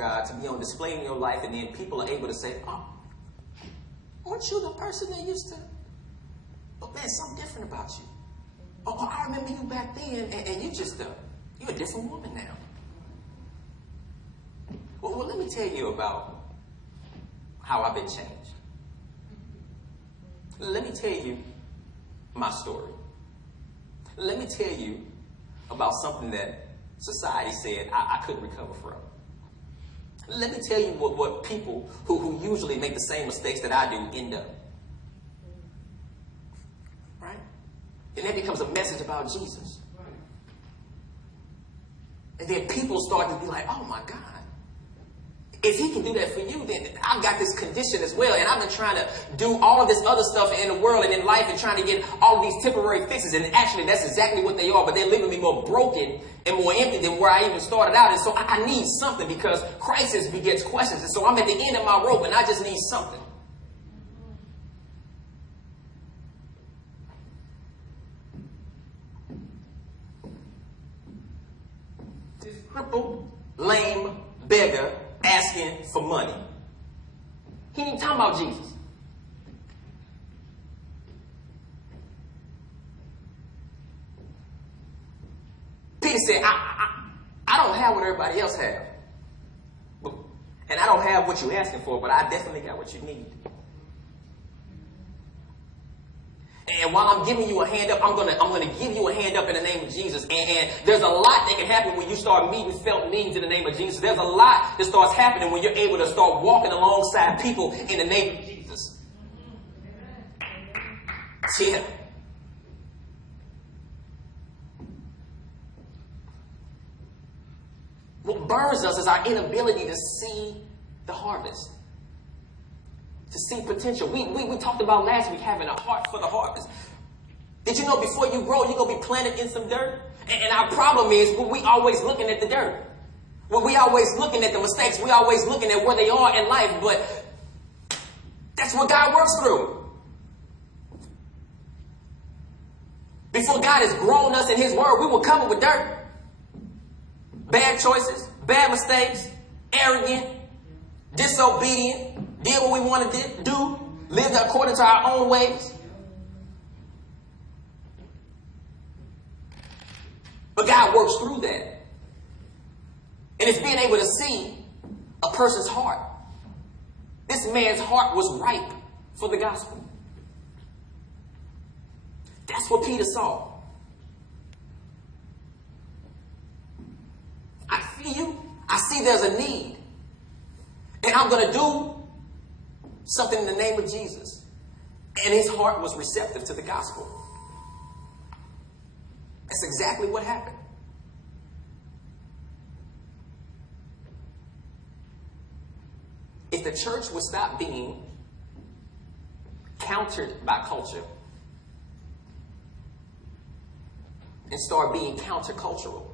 God to be on display in your life, and then people are able to say, oh, aren't you the person that used to, oh man, something different about you. Oh, I remember you back then, and you just, you're a different woman now. Well, let me tell you about how I've been changed. Let me tell you my story. Let me tell you about something that society said I couldn't recover from. Let me tell you what people who usually make the same mistakes that I do end up. Right? And that becomes a message about Jesus. And then people start to be like, oh my God. If he can do that for you, then I've got this condition as well. And I've been trying to do all of this other stuff in the world and in life and trying to get all of these temporary fixes. And actually, that's exactly what they are. But they're leaving me more broken and more empty than where I even started out. And so I need something, because crisis begets questions. And so I'm at the end of my rope and I just need something. This crippled, lame beggar asking for money. He ain't talking about Jesus. Peter said, I don't have what everybody else have. And I don't have what you're asking for, but I definitely got what you need. And while I'm giving you a hand up, I'm gonna give you a hand up in the name of Jesus. And there's a lot that can happen when you start meeting felt needs in the name of Jesus. There's a lot that starts happening when you're able to start walking alongside people in the name of Jesus. Yeah. What burns us is our inability to see the harvest. To see potential. We talked about last week having a heart for the harvest. Did you know before you grow, you're going to be planted in some dirt? And our problem is we always looking at the dirt. We always looking at the mistakes. We always looking at where they are in life. But that's what God works through. Before God has grown us in his word, we were covered with dirt. Bad choices, bad mistakes, arrogant, disobedient. Did what we wanted to do, lived according to our own ways. But God works through that. And it's being able to see a person's heart. This man's heart was ripe for the gospel. That's what Peter saw. I see you. I see there's a need. And I'm going to do something in the name of Jesus. And his heart was receptive to the gospel. That's exactly what happened. If the church would stop being countered by culture and start being countercultural,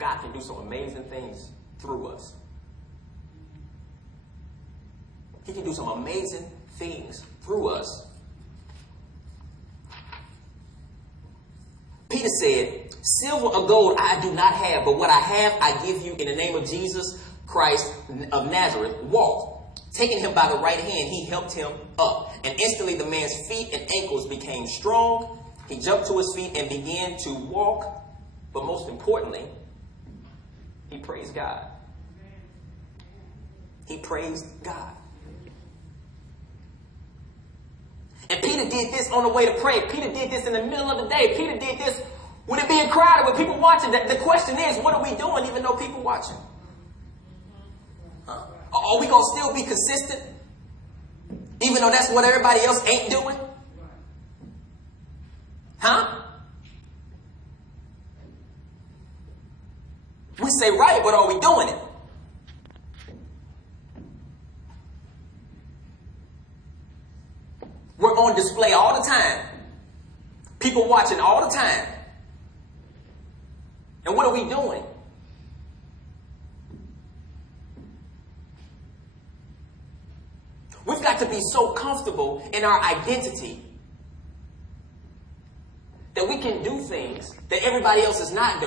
God can do some amazing things through us. He can do some amazing things through us. Peter said, silver or gold I do not have, but what I have I give you in the name of Jesus Christ of Nazareth. Walk. Taking him by the right hand, he helped him up. And instantly the man's feet and ankles became strong. He jumped to his feet and began to walk. But most importantly, he praised God. He praised God. And Peter did this on the way to pray. Peter did this in the middle of the day. Peter did this with it being crowded, with people watching. The question is, what are we doing even though people watching? Are we going to still be consistent even though that's what everybody else ain't doing? Huh? We say right, but are we doing it? We're on display all the time. People watching all the time. And what are we doing? We've got to be so comfortable in our identity that we can do things that everybody else is not doing.